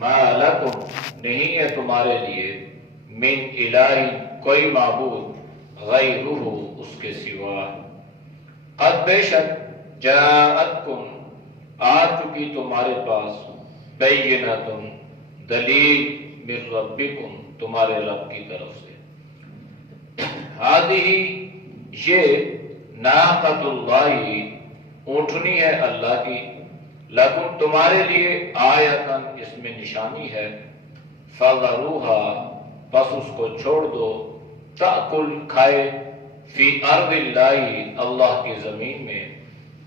ما لکم نہیں ہے تمہارے لیے من الہ کوئی معبود غیرہ اس کے سوا قد بے شک جاءتکم آ چکی تمہارے پاس بینۃ دلیل من ربکم تمہارے رب کی طرف سے ہذہ یہ ناقۃ اللہ اونٹنی ہے اللہ کی لکم تمہارے لیے آیتن اس میں نشانی ہے فذروها بس اس کو چھوڑ دو تأکل کھائے فی ارض اللہ اللہ کی زمین میں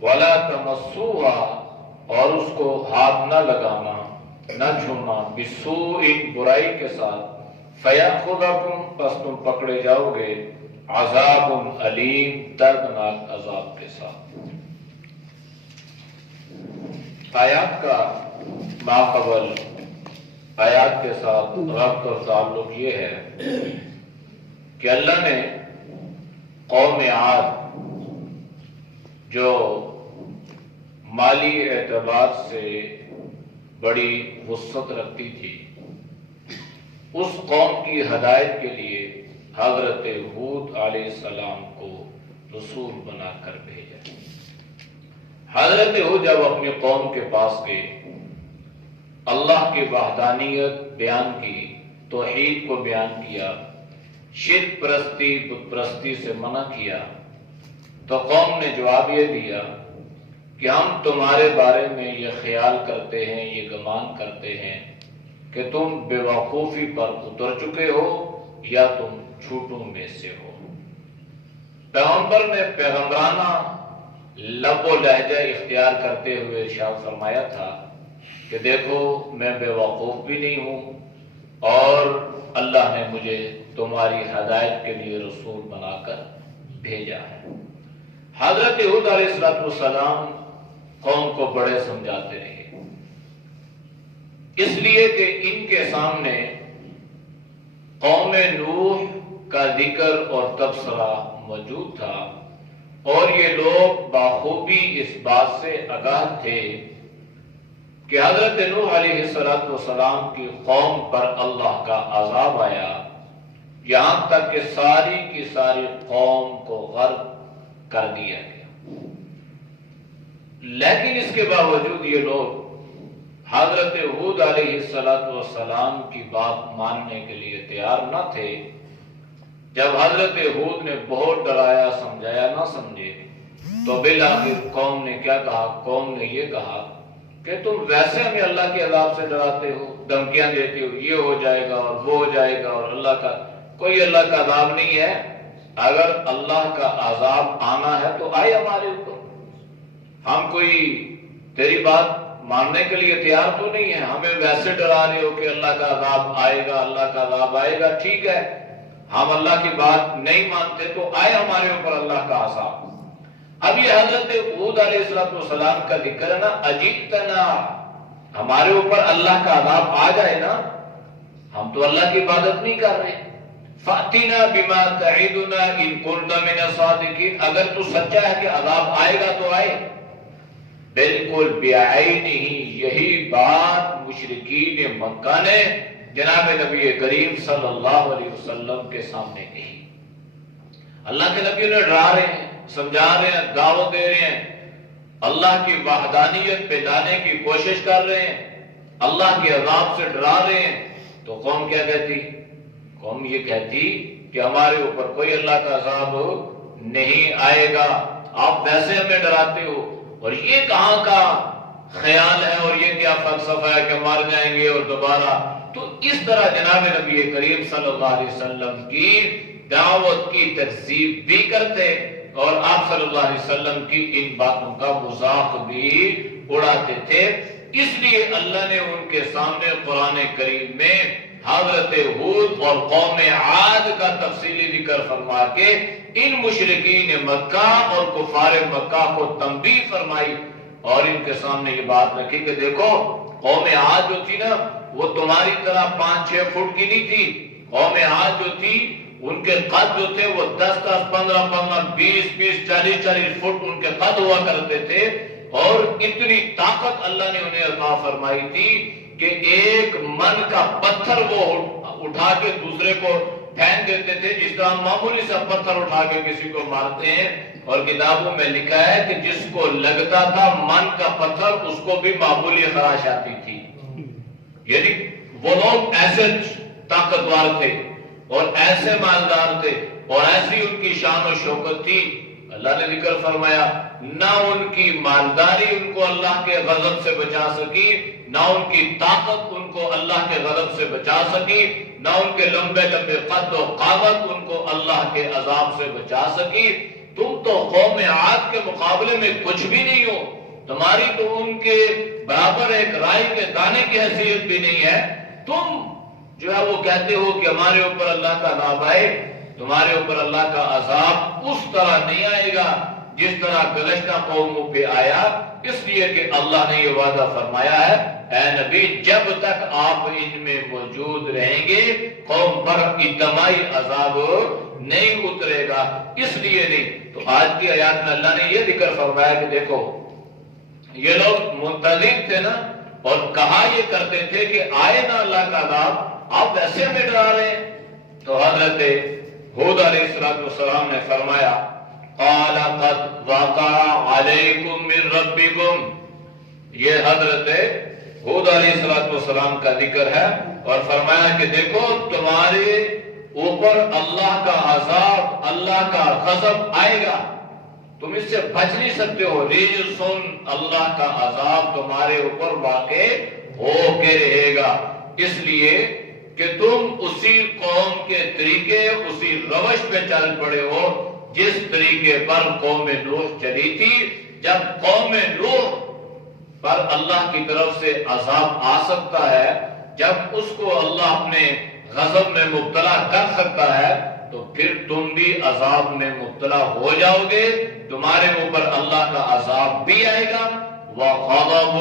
ولا تمسوها اور اس کو ہاتھ نہ لگانا نہ چھونا بسوء برائی کے ساتھ فیأخذکم پس تم پکڑے جاؤ گے عذاب علیم دردناک عذاب کے ساتھ۔ آیات کا ماقبل آیات کے ساتھ ربط اور تعلق یہ ہے کہ اللہ نے قوم عاد جو مالی اعتبار سے بڑی وسعت رکھتی تھی اس قوم کی ہدایت کے لیے حضرت ہود علیہ السلام کو رسول بنا کر بھیجا۔ حضرت ہود جب اپنی قوم کے پاس گئے اللہ کی وحدانیت بیان کی توحید کو بیان کیا شرک پرستی بت پرستی سے منع کیا تو قوم نے جواب یہ دیا کہ ہم تمہارے بارے میں یہ خیال کرتے ہیں یہ گمان کرتے ہیں کہ تم بے وقوفی پر اتر چکے ہو یا تم جھوٹوں میں سے ہو۔ پیغمبر نے پیغمبرانہ لب و لہجہ اختیار کرتے ہوئے ارشاد فرمایا تھا کہ دیکھو میں بے وقوف بھی نہیں ہوں اور اللہ نے مجھے تمہاری ہدایت کے لیے رسول بنا کر بھیجا ہے۔ حضرت ہود علیہ السلام قوم کو بڑے سمجھاتے رہے اس لیے کہ ان کے سامنے قوم نوح کا ذکر اور تبصرہ موجود تھا اور یہ لوگ بخوبی اس بات سے آگاہ تھے کہ حضرت نوح علیہ السلام کی قوم پر اللہ کا عذاب آیا یہاں تک کہ ساری کی ساری قوم کو غرق کر دیا گیا، لیکن اس کے باوجود یہ لوگ حضرت ہود علیہ السلام کی بات ماننے کے لیے تیار نہ تھے۔ جب حضرت ہود نے بہت ڈرایا سمجھایا نہ سمجھے تو بالآخر قوم نے کیا کہا؟ قوم نے یہ کہا کہ تم ویسے ہمیں اللہ کے عذاب سے ڈراتے ہو، دھمکیاں دیتے ہو، یہ ہو جائے گا اور وہ ہو جائے گا اور اللہ کا کوئی اللہ کا عذاب نہیں ہے۔ اگر اللہ کا عذاب آنا ہے تو آئے ہمارے اوپر، ہم کوئی تیری بات ماننے کے لیے تیار تو نہیں ہے، ہمیں ویسے ڈرا رہے ہو کہ اللہ کا عذاب آئے گا اللہ کا عذاب آئے گا، ٹھیک ہے ہم اللہ کی بات نہیں مانتے تو آئے ہمارے اوپر اللہ کا عذاب۔ اب یہ حضرت ہود علیہ السلام کا ذکر ہے نا، اجئتنا ہمارے اوپر اللہ کا عذاب آ جائے نا، ہم تو اللہ کی عبادت نہیں کر رہے، فَأْتِنَا بِمَا تَعِدُنَا إِن كُنْتَ مِنَ الصَّادِقِينَ اگر تو سچا ہے کہ عذاب آئے گا تو آئے۔ بالکل بعینہ یہی بات مشرکین مکہ نے جناب نبی کریم صلی اللہ علیہ وسلم کے سامنے کہی۔ اللہ کے نبی نے ڈرا رہے ہیں، سمجھا رہے ہیں، دعوت دے رہے ہیں، اللہ کی وحدانیت پہ لانے کی کوشش کر رہے ہیں، اللہ کے عذاب سے ڈرا رہے ہیں، تو قوم کیا کہتی؟ قوم یہ کہتی کہ ہمارے اوپر کوئی اللہ کا عذاب نہیں آئے گا، آپ ویسے ہمیں ڈراتے ہو، اور یہ کہاں کا خیال ہے اور یہ کیا فلسفہ ہے کہ مر جائیں گے اور دوبارہ۔ تو اس طرح جناب نبی کریم صلی اللہ علیہ وسلم کی دعوت کی تکذیب بھی کرتے اور آپ صلی اللہ علیہ وسلم کی ان باتوں کا مذاق بھی اڑاتے تھے۔ اس لیے اللہ نے ان کے سامنے قرآن کریم میں حضرت ہود اور قوم عاد کا تفصیلی ذکر فرما کے ان مشرکین مکہ اور کفار مکہ کو تنبیہ فرمائی اور ان کے سامنے یہ بات رکھی کہ دیکھو قوم عاد جو تھی نا وہ تمہاری طرح 5-6 فٹ کی نہیں تھی، قوم عاد جو تھی ان کے قد جو تھے وہ 10-10, 15-15, 20-20, 40-40 فٹ ان کے قد ہوا کرتے تھے اور اتنی طاقت اللہ نے انہیں عطا فرمائی تھی کہ ایک من کا پتھر وہ اٹھا کے دوسرے کو پھینک دیتے تھے، جس طرح معمولی سا پتھر اٹھا کے کسی کو مارتے ہیں، اور کتابوں میں لکھا ہے کہ جس کو لگتا تھا من کا پتھر اس کو بھی معمولی خراش آتی تھی۔ یعنی وہ لوگ ایسے طاقتور تھے اور ایسے مالدار تھے اور ایسی ان کی شان و شوکت تھی، اللہ نے ذکر فرمایا نہ ان کی مالداری ان کو اللہ کے غضب سے بچا سکی، نہ ان کی طاقت ان کو اللہ کے غضب سے بچا سکی، نہ ان کے لمبے لمبے قد و قامت ان کو اللہ کے عذاب سے بچا سکی۔ تم تو قوم عاد کے مقابلے میں کچھ بھی نہیں ہو، تمہاری تو ان کے برابر ایک رائی کے دانے کی حیثیت بھی نہیں ہے۔ تم جو ہے وہ کہتے ہو کہ ہمارے اوپر اللہ کا عذاب آئے، تمہارے اوپر اللہ کا عذاب اس طرح نہیں آئے گا جس طرح گزشتہ قوموں پہ آیا، اس لیے کہ اللہ نے یہ وعدہ فرمایا ہے اے نبی جب تک آپ ان میں موجود رہیں گے قوم پر اجتماعی عذاب نہیں اترے گا، اس لیے نہیں۔ تو آج کی آیات میں اللہ نے یہ ذکر فرمایا کہ دیکھو یہ لوگ منتظر تھے نا، اور کہا یہ کرتے تھے کہ آئے نا اللہ کا عذاب، آپ ویسے میں ڈرا رہے ہیں۔ تو حضرت ہود علیہ السلام نے فرمایا قال قد وقع علیکم من ربکم، یہ حضرت ہود علیہ السلام کا ذکر ہے، اور فرمایا کہ دیکھو تمہارے اوپر اللہ کا عذاب، اللہ کا غضب آئے گا، تم اس سے بچ نہیں سکتے ہو۔ ریجسن، اللہ کا عذاب تمہارے اوپر واقع ہو کے رہے گا، اس لیے کہ تم اسی قوم کے طریقے، اسی روش پہ چل پڑے ہو جس طریقے پر قوم نوح چلی تھی۔ جب قوم نوح پر اللہ کی طرف سے عذاب آ سکتا ہے، جب اس کو اللہ اپنے غضب میں مبتلا کر سکتا ہے، تو پھر تم بھی عذاب میں مبتلا ہو جاؤ گے، تمہارے اوپر اللہ کا عذاب بھی آئے گا، وغضب،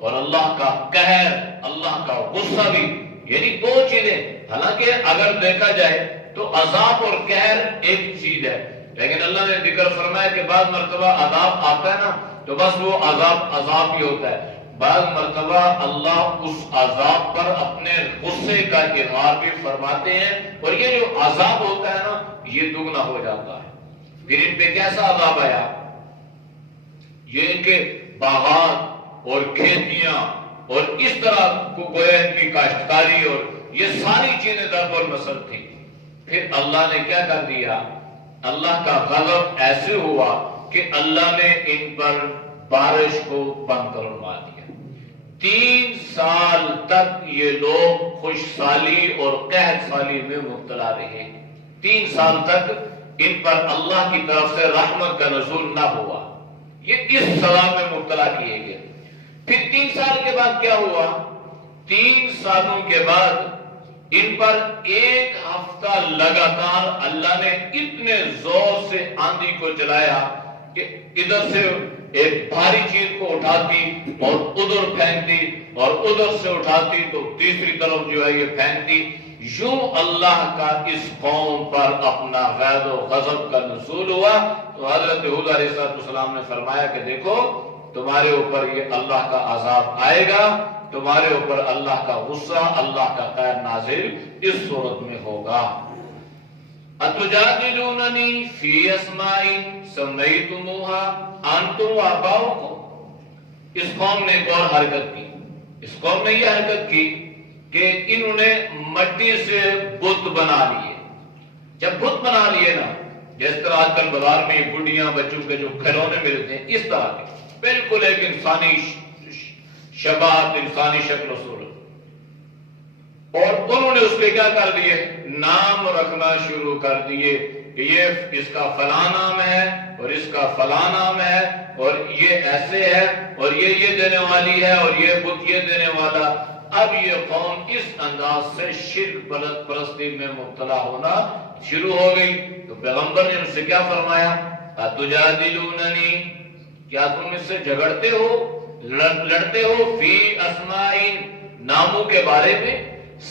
اور اللہ کا قہر، اللہ کا غصہ بھی، یعنی دو چیزیں۔ حالانکہ اگر دیکھا جائے تو عذاب اور قہر ایک چیز ہے، لیکن اللہ نے ذکر فرمایا کہ بعض مرتبہ عذاب آتا ہے نا تو بس وہ عذاب ہی ہوتا ہے، بعض مرتبہ اللہ اس عذاب پر اپنے غصے کا اظہار بھی فرماتے ہیں، اور یہ جو عذاب ہوتا ہے نا یہ دگنا ہو جاتا ہے۔ پھر ان پہ کیسا عذاب آیا؟ یہ ان کے باغات اور کھیتیاں اور اس طرح کو گویا ان کی کاشتکاری اور یہ ساری چیزیں ضرب المثل تھی۔ پھر اللہ نے کیا کر دیا؟ اللہ کا غضب ایسے ہوا کہ اللہ نے ان پر بارش کو بند کروا دیا۔ 3 سال تک یہ لوگ خوش سالی اور قحط سالی میں مبتلا رہے۔ 3 سال تک ان پر اللہ کی طرف سے رحمت کا نزول نہ ہوا، یہ اس سزا میں مبتلا کیے گئے۔ پھر 3 سال کے بعد کیا ہوا؟ 3 سالوں کے بعد ان پر 1 ہفتہ لگاتار اللہ نے اتنے زور سے آندھی کو چلایا کہ ادھر سے ایک بھاری چیز کو اٹھاتی اور ادھر پھینکتی، اور ادھر سے اٹھاتی تو تیسری طرف جو ہے یہ پھینکتی۔ یوں اللہ کا اس قوم پر اپنا غیظ و غضب کا نزول ہوا۔ تو حضرت ہود علیہ السلام نے فرمایا کہ دیکھو تمہارے اوپر یہ اللہ کا عذاب آئے گا، تمہارے اوپر اللہ کا غصہ، اللہ کا قہر نازل اس صورت میں ہوگا۔ اتجادلوننی فی اسماء سمیتموها انتم وآباؤکم۔ اس قوم نے ایک اور حرکت کی، اس قوم نے یہ حرکت کی کہ انہوں نے مٹی سے بت بنا لیے۔ جب بت بنا لیے نا، جس طرح آج کل بازار میں بڑھیاں بچوں کے جو کھلونے ملتے ہیں اس طرح کے، بالکل ایک انسانی شباہت، انسانی شکل و صورت، اور انہوں نے اس پہ کیا کر دیے؟ نام رکھنا شروع کر دیے کہ یہ اس کا فلاں نام ہے اور اس کا فلاں نام ہے اور یہ ایسے ہے اور یہ دینے والی ہے اور یہ بت یہ دینے والا۔ اب یہ قوم اس انداز سے شرک پرستی میں مبتلا ہونا شروع ہو گئی۔ تو پیغمبر نے ان سے کیا فرمایا؟ اتجادلوننی، کیا تم اس سے جھگڑتے ہو، لڑتے ہو؟ فی اسماء، ناموں کے بارے میں،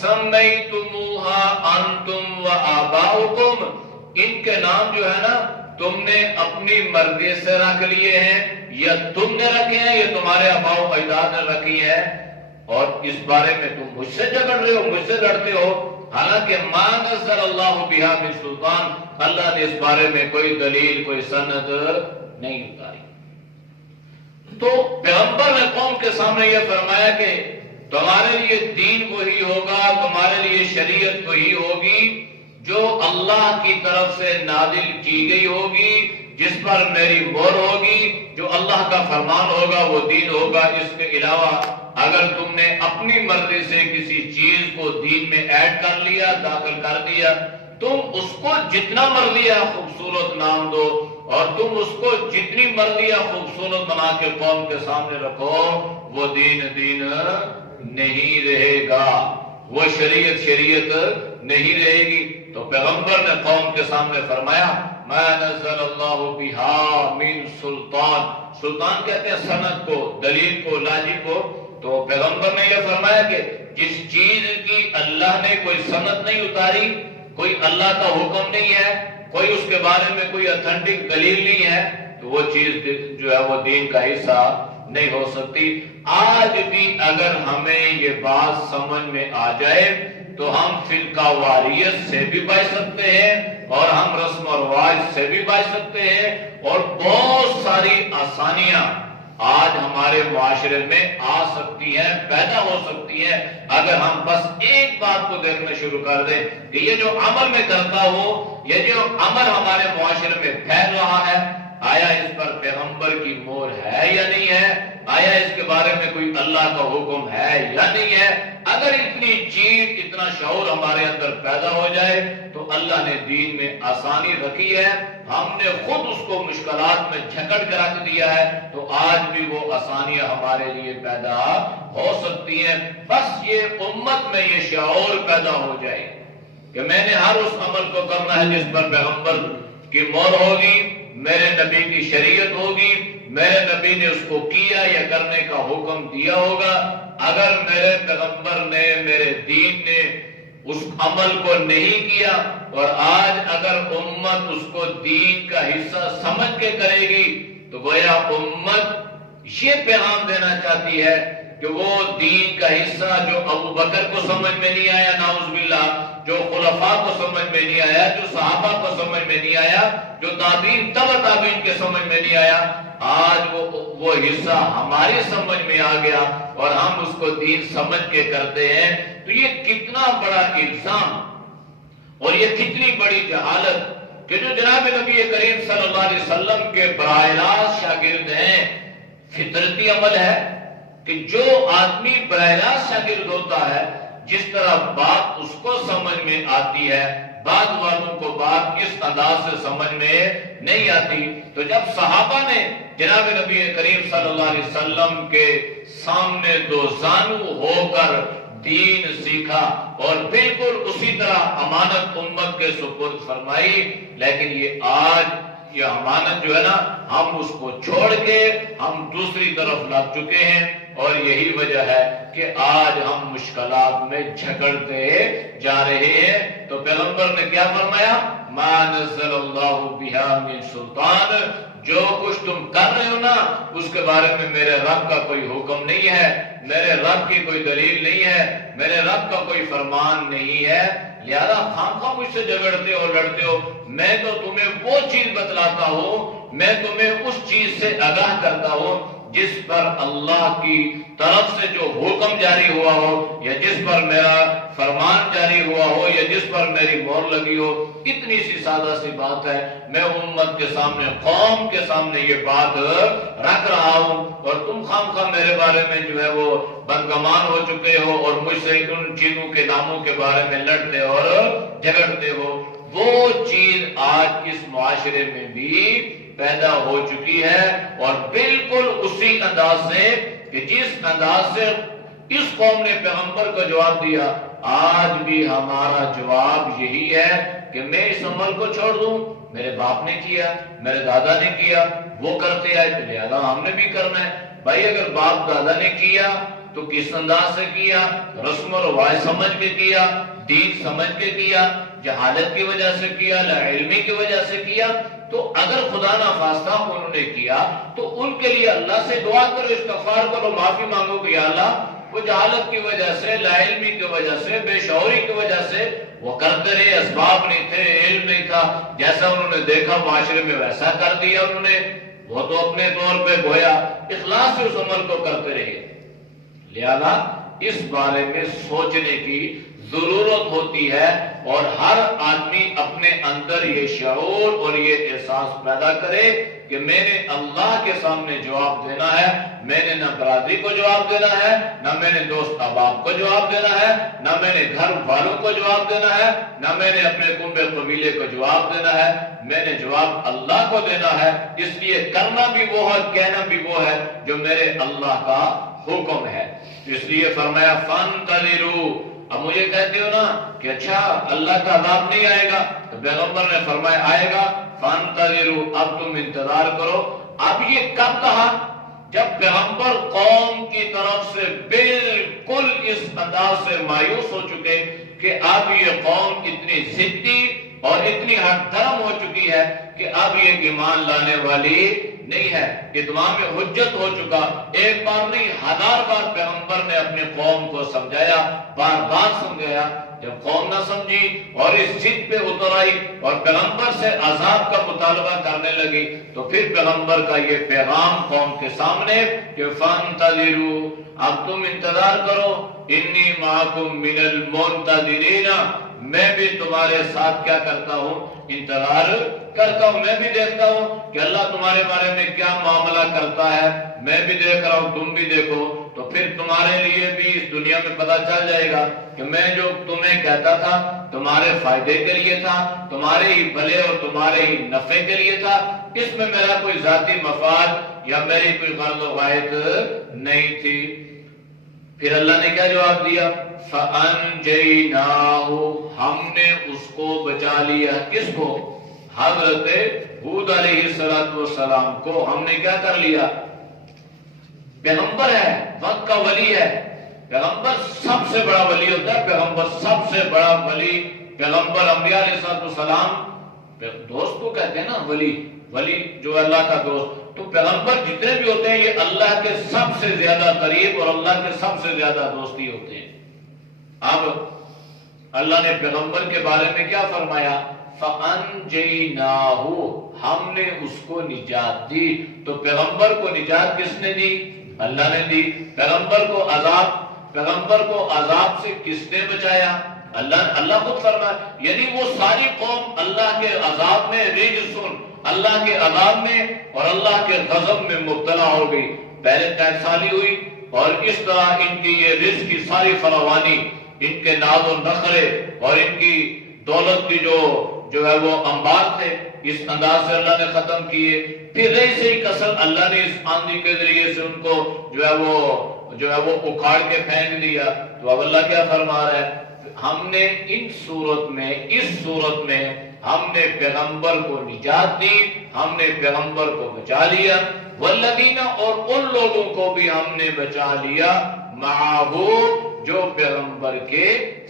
سمیتموها انتم وآباؤکم، ان کے نام جو ہے نا تم نے اپنی مرضی سے رکھ لیے ہیں، یا تم نے رکھے ہیں یا تمہارے آباء و اجداد نے رکھی ہے، اور اس بارے میں تم مجھ سے جھگڑ رہے ہو، مجھ سے لڑتے ہو، حالانکہ ما نزل اللہ بہا من سلطان، اللہ نے اس بارے میں کوئی دلیل، کوئی سند نہیں اتاری۔ تو پیغمبر نے قوم کے سامنے یہ فرمایا کہ تمہارے لیے دین وہی ہوگا، تمہارے لیے شریعت وہی ہوگی جو اللہ کی طرف سے نازل کی گئی ہوگی، جس پر میری مہر ہوگی، جو اللہ کا فرمان ہوگا وہ دین ہوگا۔ اس کے علاوہ اگر تم نے اپنی مرضی سے کسی چیز کو دین میں ایڈ کر لیا، داخل کر دیا، تم اس کو جتنا مرضی خوبصورت نام دو اور تم اس کو جتنی مرضی خوبصورت بنا کے قوم کے سامنے رکھو، وہ دین نہیں رہے گا، وہ شریعت نہیں رہے گی۔ تو پیغمبر نے قوم کے سامنے فرمایا ما نزل اللہ بہا من سلطان، سلطان کہتے ہیں سند کو، دلیل کو، لاجک کو۔ تو پیغمبر نے یہ فرمایا کہ جس چیز کی اللہ نے کوئی سند نہیں اتاری، کوئی اللہ کا حکم نہیں ہے، کوئی اس کے بارے میں کوئی اتھینٹک دلیل نہیں ہے، تو وہ چیز جو ہے وہ دین کا حصہ نہیں ہو سکتی۔ آج بھی اگر ہمیں یہ بات سمجھ میں آ جائے تو ہم فرقہ واریت سے بھی بچ سکتے ہیں اور ہم رسم و رواج سے بھی بچ سکتے ہیں، اور بہت ساری آسانیاں آج ہمارے معاشرے میں آ سکتی ہیں، پیدا ہو سکتی ہیں، اگر ہم بس ایک بات کو دیکھنا شروع کر دیں کہ یہ جو عمل میں کرتا ہوں، یہ جو عمل ہمارے معاشرے میں پھیل رہا ہے، آیا اس پر پیغمبر کی مہر ہے یا نہیں ہے، آیا اس کے بارے میں کوئی اللہ کا حکم ہے یا نہیں ہے۔ اگر اتنی چیز، اتنا شعور ہمارے اندر پیدا ہو جائے تو اللہ نے دین میں آسانی رکھی ہے، ہم نے خود اس کو مشکلات میں جھکڑ کے رکھ دیا ہے، تو آج بھی وہ آسانیاں ہمارے لیے پیدا ہو سکتی ہیں۔ بس یہ امت میں یہ شعور پیدا ہو جائے کہ میں نے ہر اس عمل کو کرنا ہے جس پر پیغمبر کی مہر ہوگی، میرے نبی کی شریعت ہوگی، میرے نبی نے اس کو کیا یا کرنے کا حکم دیا ہوگا۔ اگر میرے پیغمبر نے، میرے دین نے اس عمل کو نہیں کیا، اور آج اگر امت اس کو دین کا حصہ سمجھ کے کرے گی تو گویا امت یہ پیغام دینا چاہتی ہے کہ وہ دین کا حصہ جو ابو بکر کو سمجھ میں نہیں آیا، نعوذ باللہ، جو خلفاء کو سمجھ میں نہیں آیا، جو صحابہ کو سمجھ میں نہیں آیا، جو تابعین، تبع تابعین کے سمجھ میں نہیں آیا، آج وہ حصہ ہماری سمجھ میں آ گیا اور ہم اس کو دین سمجھ کے کرتے ہیں۔ تو یہ کتنا بڑا الزام اور یہ کتنی بڑی جہالت کہ جو جناب نبی کریم صلی اللہ علیہ وسلم کے براہ راست شاگرد ہیں۔ فطرتی عمل ہے کہ جو آدمی براہ راست شاگرد ہوتا ہے، جس طرح بات اس کو سمجھ میں آتی ہے، بعض والوں کو بات اس انداز سے سمجھ میں نہیں آتی۔ تو جب صحابہ نے جناب نبی کریم صلی اللہ علیہ وسلم کے سامنے دو زانو ہو کر دین سیکھا اور بالکل اسی طرح امانت امت کے سپرد فرمائی، لیکن یہ آج یہ امانت جو ہے نا، ہم اس کو چھوڑ کے ہم دوسری طرف لگ چکے ہیں، اور یہی وجہ ہے کہ آج ہم مشکلات میں جھگڑتے جا رہے ہیں۔ تو پیغمبر نے کیا فرمایا؟ ما نزل اللہ بہا من سلطان، جو کچھ تم کر رہے ہو نا اس کے بارے میں میرے رب کا کوئی حکم نہیں ہے، میرے رب کی کوئی دلیل نہیں ہے، میرے رب کا کوئی فرمان نہیں ہے، لہذا خواہ مجھ سے جھگڑتے ہو، لڑتے ہو۔ میں تو تمہیں وہ چیز بتلاتا ہوں، میں تمہیں اس چیز سے آگاہ کرتا ہوں جس پر اللہ کی طرف سے جو حکم جاری ہوا ہو، یا جس پر میرا فرمان جاری ہوا ہو، یا جس پر میری مہر لگی ہو۔ اتنی سی سادہ سی بات ہے، میں امت کے سامنے، قوم کے سامنے یہ بات رکھ رہا ہوں، اور تم خواہ میرے بارے میں جو ہے وہ بدگمان ہو چکے ہو اور مجھ سے ان چیزوں کے ناموں کے بارے میں لڑتے اور جھگڑتے ہو۔ وہ چیز آج اس معاشرے میں بھی پیدا ہو چکی ہے، اور بالکل اسی انداز سے کہ جس انداز سے اس قوم نے پیغمبر کو جواب دیا، آج بھی ہمارا جواب یہی ہے کہ میں اس عمل کو چھوڑ دوں، میرے باپ نے کیا، میرے دادا نے کیا، وہ کرتے آئے تو لہذا ہم نے بھی کرنا ہے۔ بھائی اگر باپ دادا نے کیا تو کس انداز سے کیا؟ رسم و رواج سمجھ کے کیا، دین سمجھ کے کیا، جہالت کی وجہ سے کیا، لا علمی کی وجہ سے کیا؟ تو اگر خدا نخواستہ انہوں نے کیا تو ان کے لیے اللہ سے دعا کرو، استغفار کرو، معافی مانگو کہ یا اللہ وہ جہالت کی وجہ سے، لا علمی کی وجہ سے، بے شعوری کی وجہ سے وہ کرتے رہے، اسباب نہیں تھے، علم نہیں تھا، جیسا انہوں نے دیکھا معاشرے میں ویسا کر دیا انہوں نے، وہ تو اپنے طور پہ گویا اخلاص سے اس عمل کو کرتے رہے۔ لہذا اس بارے میں سوچنے کی ضرورت ہوتی ہے، اور ہر آدمی اپنے اندر یہ شعور اور یہ احساس پیدا کرے کہ میں نے اللہ کے سامنے جواب دینا ہے، میں نے نہ برادری کو جواب دینا ہے، نہ میں نے دوست احباب کو جواب دینا ہے، نہ میں نے گھر والوں کو جواب دینا ہے، نہ میں نے اپنے کنبے قبیلے کو جواب دینا ہے، میں نے جواب اللہ کو دینا ہے۔ اس لیے کرنا بھی وہ ہے، کہنا بھی وہ ہے جو میرے اللہ کا حکم ہے۔ اس لیے فرمایا فانتظروا۔ اب مجھے کہتے ہو نا کہ اچھا اللہ کا عذاب نہیں آئے گا، تو پیغمبر نے فرمایا آئے گا، فانتظروا، اب تم انتظار کرو۔ اب یہ کب کہا؟ جب پیغمبر قوم کی طرف سے بالکل اس انداز سے مایوس ہو چکے کہ اب یہ قوم اتنی ضدی اور اتنی ہٹ دھرم ہو چکی ہے کہ اب یہ ایمان لانے والی نہیں ہے، اتمام حجت ہو چکا۔ ایک بار نہیں، ہزار بار پیغمبر نے اپنی قوم کو سمجھایا، بار بار سمجھایا۔ جب قوم نہ سمجھی اور اس ضد پہ اتر آئی اور پیغمبر سے عذاب کا مطالبہ کرنے لگی، تو پھر پیغمبر کا یہ پیغام قوم کے سامنے کہ فانتظروا، اب تم انتظار کرو، انی معکم من المنتظرین، میں بھی تمہارے ساتھ کیا کرتا ہوں؟ انتظار کرتا ہوں۔ میں بھی دیکھتا ہوں کہ اللہ تمہارے بارے میں کیا معاملہ کرتا ہے، میں بھی دیکھ رہا ہوں، تم بھی دیکھو، تو پھر تمہارے لیے بھی اس دنیا میں پتہ چل جائے گا کہ میں جو تمہیں کہتا تھا تمہارے فائدے کے لیے تھا، تمہارے ہی بھلے اور تمہارے ہی نفع کے لیے تھا، اس میں میرا کوئی ذاتی مفاد یا میری کوئی غرض و غائط نہیں تھی۔ پھر اللہ نے کیا جواب دیا؟ فَأَنْجَيْنَاهُ، ہم نے اس کو بچا لیا۔ کس کو؟ حضرت ہود علیہ السلام کو ہم نے کیا کر لیا؟ پیغمبر ہے، وقت کا ولی ہے، پیغمبر سب سے بڑا ولی ہوتا ہے، پیغمبر سب سے بڑا ولی، پیغمبر انبیاء علیہ السلام دوست کو کہتے ہیں نا، ولی جو اللہ کا دوست، تو پیغمبر جتنے بھی ہوتے ہیں یہ اللہ کے سب سے زیادہ قریب اور اللہ کے سب سے زیادہ دوستی ہوتے ہیں۔ اب اللہ نے پیغمبر کے بارے میں کیا فرمایا؟ فَأَنْجَيْنَاهُ، ہم نے اس کو نجات دی۔ تو پیغمبر کو نجات کس نے دی؟ اللہ نے دی۔ پیغمبر کو عذاب سے کس نے بچایا؟ اللہ خود فرمایا، یعنی وہ ساری قوم اللہ کے عذاب میں رجسن، اللہ کے عذاب میں اور اللہ کے غضب میں مبتلا ہو گئی۔ پہلے 3 سالی ہوئی اور اس طرح ان کی یہ رزق کی ساری فراوانی، ان کے ناز و نخرے اور ان کی دولت کی جو ہے وہ انبار تھے، اس انداز سے اللہ نے ختم کیے۔ پھر رہی سے ہی کسر اللہ نے اس آندھی کے ذریعے سے ان کو جو ہے وہ اکھاڑ کے پھینک دیا۔ تو اب اللہ کیا فرما رہا ہے؟ ہم نے اس صورت میں ہم نے پیغمبر کو نجات دی، ہم نے پیغمبر کو بچا لیا، والذین، اور ان لوگوں کو بھی ہم نے بچا لیا، معہو، جو پیغمبر کے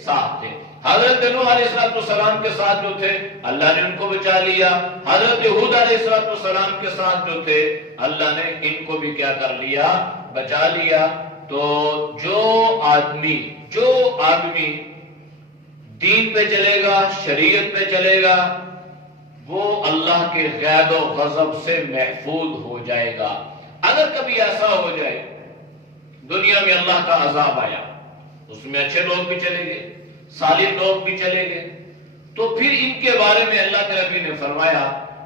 ساتھ تھے۔ حضرت نوح علیہ السلام کے ساتھ جو تھے اللہ نے ان کو بچا لیا، حضرت ہود علیہ السلام کے ساتھ جو تھے اللہ نے ان کو بھی کیا کر لیا؟ بچا لیا۔ تو جو آدمی دین پہ چلے گا، شریعت پہ چلے گا، وہ اللہ کے غضب و غضب سے محفوظ ہو جائے گا۔ اگر کبھی ایسا ہو جائے دنیا میں اللہ کا عذاب آیا، اس میں اچھے لوگ بھی چلے گئے، صالح لوگ بھی چلے گئے، تو پھر ان کے بارے میں اللہ کے نبی نے فرمایا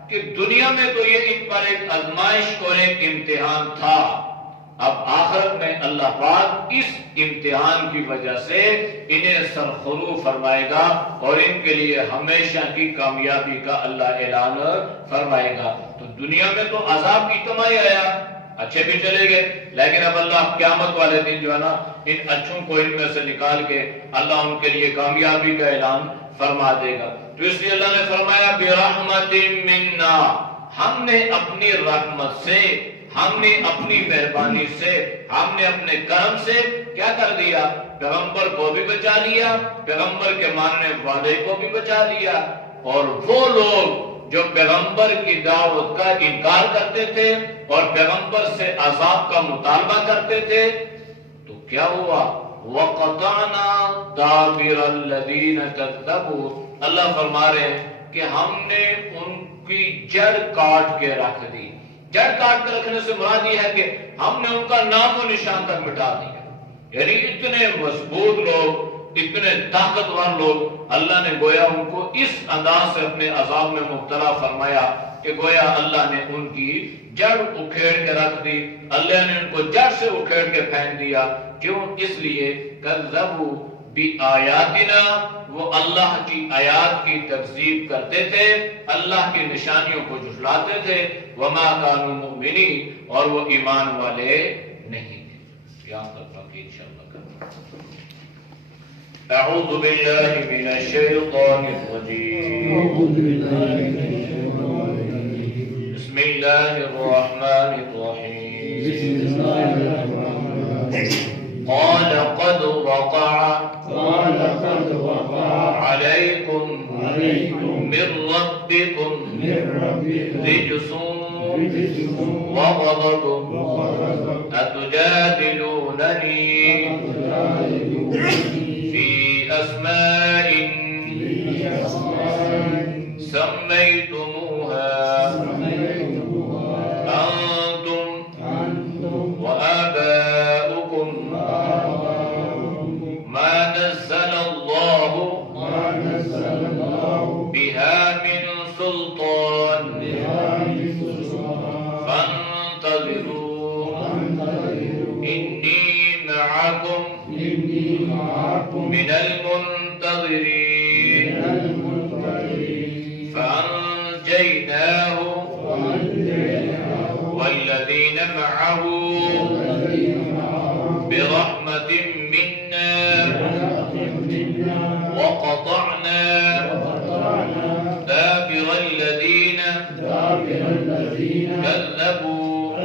کہ دنیا میں تو یہ ان پر ایک آزمائش اور ایک امتحان تھا، اب آخرت میں اللہ پاک اس امتحان کی وجہ سے انہیں سرخرو فرمائے گا اور ان کے لیے ہمیشہ کی کامیابی کا اللہ اعلان فرمائے گا۔ تو دنیا میں تو عذاب کی کمائی آیا، اچھے بھی چلے گئے، لیکن اب اللہ قیامت والے دن جو ہے نا ان اچھوں کو ان میں سے نکال کے اللہ ان کے لیے کامیابی کا اعلان فرما دے گا۔ تو اس لیے اللہ نے فرمایا برحمت منا، ہم نے اپنی رحمت سے، ہم نے اپنی مہربانی سے، ہم نے اپنے کرم سے کیا کر دیا؟ پیغمبر کو بھی بچا لیا، پیغمبر کے ماننے والے کو بھی بچا لیا، اور وہ لوگ جو پیغمبر کی دعوت کا انکار کرتے تھے اور پیغمبر سے عذاب کا مطالبہ کرتے تھے، تو کیا ہوا؟ وَقَطَعْنَا دَابِرَ الَّذِينَ كَذَّبُوا، اللہ فرما رہے ہیں کہ ہم نے ان کی جڑ کاٹ کے رکھ دی۔ جڑ کاٹ کے رکھنے سے مراد یہ ہے کہ ہم نے ان کا نام و نشان تک مٹا دیا۔ یعنی اتنے مضبوط لوگ، اتنے طاقتور لوگ، اللہ نے گویا ان کو اس انداز سے اپنے عذاب میں مبتلا فرمایا کہ گویا اللہ نے ان کی جڑ اکھیڑ کے رکھ دی، اللہ نے ان کو جڑ سے اکھیڑ کے پھینک دیا۔ کیوں؟ اس لیے کذبوا بآیاتنا، وہ اللہ کی آیات کی تکذیب کرتے تھے، اللہ کی نشانیوں کو جھٹلاتے تھے، وما كانوا مؤمنین، اور وہ ایمان والے نہیں تھے۔ یہاں تک باقی انشاءاللہ کریں۔ اعوذ باللہ من الشیطان الرجیم، بسم اللہ الرحمن الرحیم، قال قد وقع علیکم من ربکم رجس وغضب اتجادلوننی فی اسماء سمیتموها انتم وآباؤکم ما نزل اللہ بها من سلطان فانتظروا انی معکم من المنتظرین فانجیناہ والذین معه برحمة منا وقطعنا دابر الذين كذبوا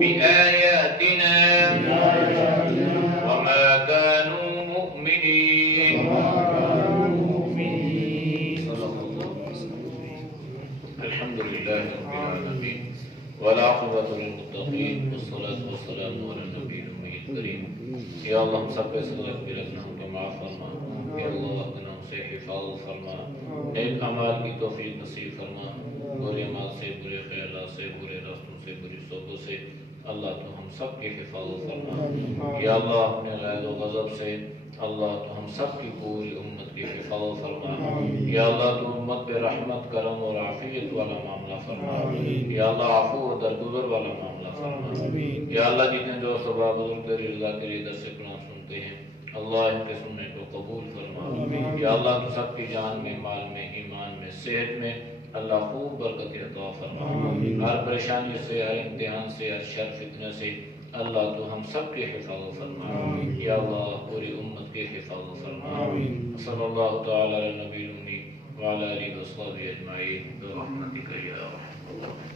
بآياتنا وما كانوا مؤمنين۔ الحمد لله رب العالمين والعاقبۃ للمتقین والصلاۃ والسلام علی النبی الامی الکریم۔ یا اللہ ہم سب پہ صدق بھی رکھنا، ہم کو معاف فرما، یا اللہ گناہوں سے حفاظت فرما، نیک اعمال کی توفیق نصیب فرما، برے اعمال سے، برے خیالات سے، برے راستوں سے، بری صحبت سے اللہ تو ہم سب کی حفاظت فرما۔ یا اللہ اپنے غیظ و غضب سے اللہ تو ہم سب کی پوری امت کی حفاظت فرما۔ یا اللہ تو امت پہ رحمت، کرم اور عافیت والا معاملہ فرما۔ یا اللہ عفو و درگزر والا معاملہ فرما۔ یا اللہ جتنے دوست و بزرگ تیری رضا کے لیے درس قرآن سنتے ہیں اللہ ان کے سننے کو قبول فرما۔ یا اللہ تو سب کی جان میں، مال میں، ایمان میں، صحت میں اللہ خوب برکت عطا فرما۔ ہر پریشانی سے، ہر امتحان سے، ہر شر فتنہ سے اللہ تو ہم سب کی حفاظت فرما۔ یا اللہ پوری امت کی حفاظت فرما۔ صلی اللہ تعالی علی نبی الامی وعلی آلہ وصحبہ اجمعین برحمتک یا ارحم الراحمین۔